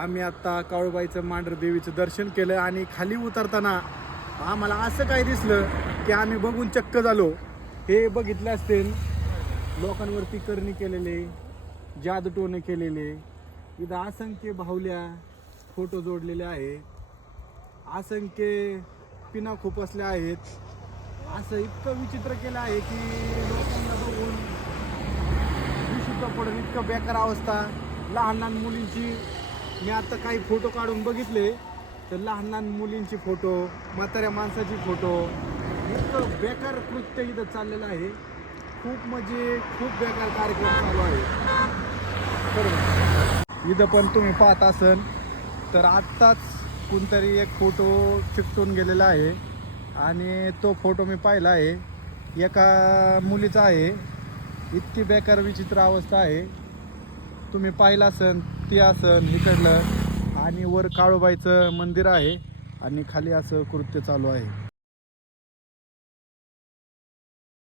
आम्ही आत्ता काळूबाईचं मांढर देवीचं दर्शन केलं आणि खाली उतरताना आम्हाला असं काय दिसलं की आम्ही बघून चक्क झालो. हे बघितले असतील, लोकांवरती करणी केलेले, जादूटोणे केलेले, इथं असंख्य बाहुल्या फोटो जोडलेले आहेत, असंख्य पिना खुपसल्या आहेत. असं इतकं विचित्र केलं आहे की लोकांना बघून विशुद्ध पडून इतकं बेकार अवस्था. लहान लहान मुलींची मी आता काही फोटो काढून बघितले तर लहान लहान मुलींची फोटो, म्हाताऱ्या माणसाची फोटो, इतकं बेकार कृत्य इथं चाललेलं आहे. खूप म्हणजे खूप बेकार कार्यक्रम चालू आहे. बरोबर, इथं पण तुम्ही पाहत असन तर आत्ताच कोणतरी एक फोटो चिकटून गेलेला आहे आणि तो फोटो मी पाहिला आहे, एका मुलीचा आहे. इतकी बेकार विचित्र अवस्था आहे. तुम्ही पाहिलं असन, ती असन इकडलं, आणि वर काळूबाईचं मंदिर आहे आणि खाली असं कृत्य चालू आहे.